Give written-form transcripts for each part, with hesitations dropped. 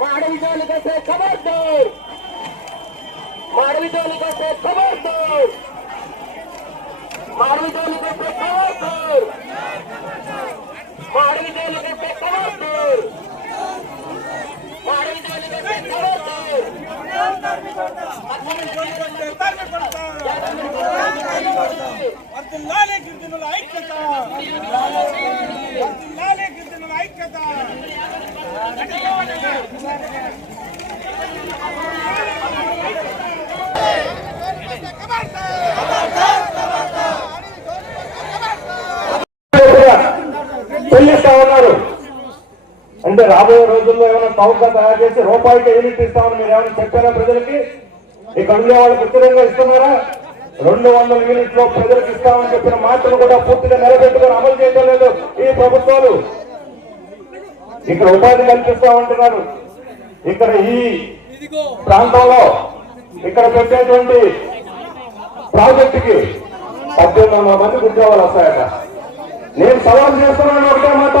माडविजोलिका से खबरदार, माडविजोलिका से खबरदार, माडविजोलिका से खबरदार, माडविजोलिका से खबरदार, माडविजोलिका से खबरदार। వర్ధిల్లాలి గిరిజనుల ఐక్యత, వర్ధిల్లాలి గిరిజనుల ఐక్యత. చెల్లిస్తా ఉన్నారు అంటే రాబోయే రోజుల్లో ఏమైనా చౌకగా తయారు చేసి రూపాయికి యూనిట్ ఇస్తామని మీరు ఏమైనా చెప్పారా ప్రజలకి? ఇక్కడ ఉండే వాళ్ళకి ఉచితంగా ఇస్తున్నారా? 200 యూనిట్లు ప్రజలకు ఇస్తామని చెప్పిన మాటలు కూడా పూర్తిగా నిలబెట్టుకొని అమలు చేయడం లేదు ఈ ప్రభుత్వాలు. ఇక్కడ ఉపాధి కల్పిస్తామంటున్నారు. ఇక్కడ ఈ ప్రాంతంలో ఇక్కడ పెట్టేటువంటి ప్రాజెక్టుకి 1800 మందికి ఉద్యోగాలు వస్తాయట. నేను సవాల్ చేస్తున్నాను ఒకటే మాట,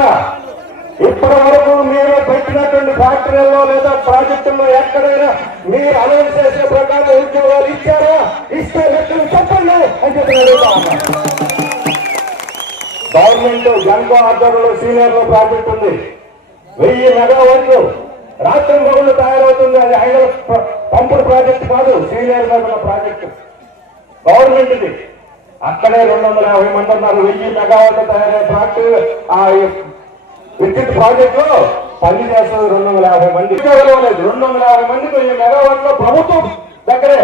ఇప్పటి వరకు మీరు పెట్టినటువంటి ఫ్యాక్టరీల్లో లేదా ప్రాజెక్టుల్లో ఎక్కడైనా మీరు అనౌన్స్ చేసే ప్రకారం ఉద్యోగాలు ఇచ్చారా? ఇస్తే లెక్కలు చెప్పండి అని చెప్పి అడుగుతా ఉన్నా. గవర్నమెంట్ జన్కో ఆధ్వర్యంలో సీనియర్లో ప్రాజెక్ట్ ఉంది, 1000 మెగావాట్లు రాత్రి మొగుళ్ళు తయారవుతుంది. అది ఐడల్ పంపుడు ప్రాజెక్ట్ కాదు, సీనియర్ మీద ఉన్న ప్రాజెక్టు గవర్నమెంట్ది. అక్కడే 250 మంది ఉన్నారు. 1000 మెగావాట్లు తయారయ్యే ఫ్యాక్టరీ ఆ విద్యుత్ ప్రాజెక్ట్ లో పని చేస్తుంది 250 మంది. ఉద్యోగాలు లేదు. 250 మందికి 1000 మెగావాట్లో ప్రభుత్వం దగ్గరే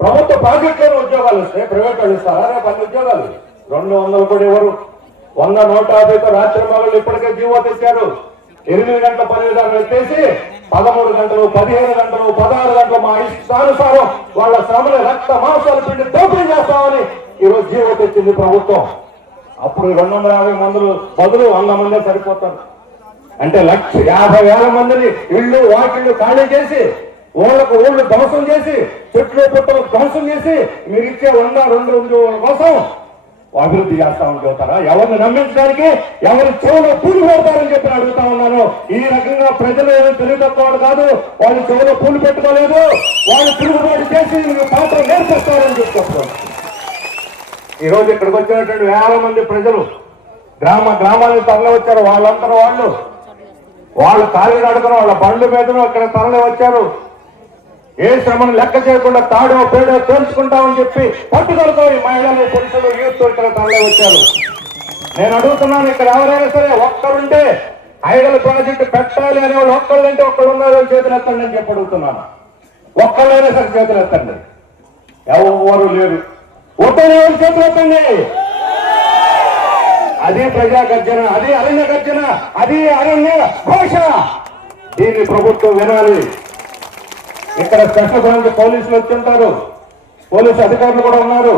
ప్రభుత్వ ప్రాజెక్టులో ఉద్యోగాలు వస్తాయి. ప్రైవేట్ వాళ్ళు ఇస్తారా? 10 ఉద్యోగాలు 200 కూడా ఎవరు? 100, 150తో రాత్రి మగళ్ళు ఇప్పటికే జీవో తెచ్చారు. 8 గంటల పని విధానం ఎత్తేసి 13 గంటలు, 15 గంటలు, 16 గంటలు మా ఇష్టానుసారం వాళ్ళ శ్రమని రక్త మాంసాలు పిండి దోపిడీ చేస్తామని ఈరోజు జీవో తెచ్చింది ప్రభుత్వం. అప్పుడు 250 మందులు బదులు 100 మందే సరిపోతారు. అంటే 1,50,000 మందిని ఇళ్ళు వాకిళ్ళు ఖాళీ చేసి ఊళ్ళకు ఊళ్ళు ధ్వంసం చేసి చెట్లు పుట్టలు ధ్వంసం చేసి మీరు ఇచ్చే 100-2 ఉద్యోగాల కోసం అభివృద్ధి చేస్తామని చెబుతారా? ఎవరిని నమ్మించడానికి ఎవరి చెవులో పూలు పెడతారని చెప్పి అడుగుతా ఉన్నాను. ఈ రకంగా ప్రజలు ఏమీ తెలియతక్కువాడు కాదు, వాళ్ళు చెవులో పూలు పెట్టుకోలేదు, వాళ్ళు తిరుగుబాటు చేసి పాత్ర నేర్పిస్తారని చెప్తారు. ఈ రోజు ఇక్కడికి వచ్చినటువంటి 1000 మంది ప్రజలు గ్రామాలకు తరలి వచ్చారు. వాళ్ళందరూ వాళ్ళు ఖాళీ నడుకుని వాళ్ళ బండ్ల మీదను ఇక్కడ తరలి వచ్చారు. ఏ శ్రమను లెక్క చేయకుండా తాడో పేడో తేల్చుకుంటామని చెప్పి పట్టుదలతో ఈ మహిళలు, పురుషులు, యూత్ ఇక్కడ తరలి వచ్చారు. నేను అడుగుతున్నాను, ఇక్కడ ఎవరైనా సరే ఒక్కరుంటే ఐడల్ ప్రాజెక్టు పెట్టాలి అనే వాళ్ళు ఒక్కళ్ళంటే ఒక్కడు ఉన్నారో చేతులు ఎత్తండి అని చెప్పి అడుగుతున్నాను. ఒక్కళ్ళైనా సరే చేతులు ఎత్తండి. ఎవరు లేరు. ఒక్కరు చేతులు ఎత్తండి. అది ప్రజా గర్జన, అది అరణ్య గర్జన, అది అరణ్య ఘోష. దీన్ని ప్రభుత్వం వినాలి. ఇక్కడ స్పెషల్ బ్రాంచ్ పోలీసులు వచ్చి ఉంటారు, పోలీసు అధికారులు కూడా ఉన్నారు.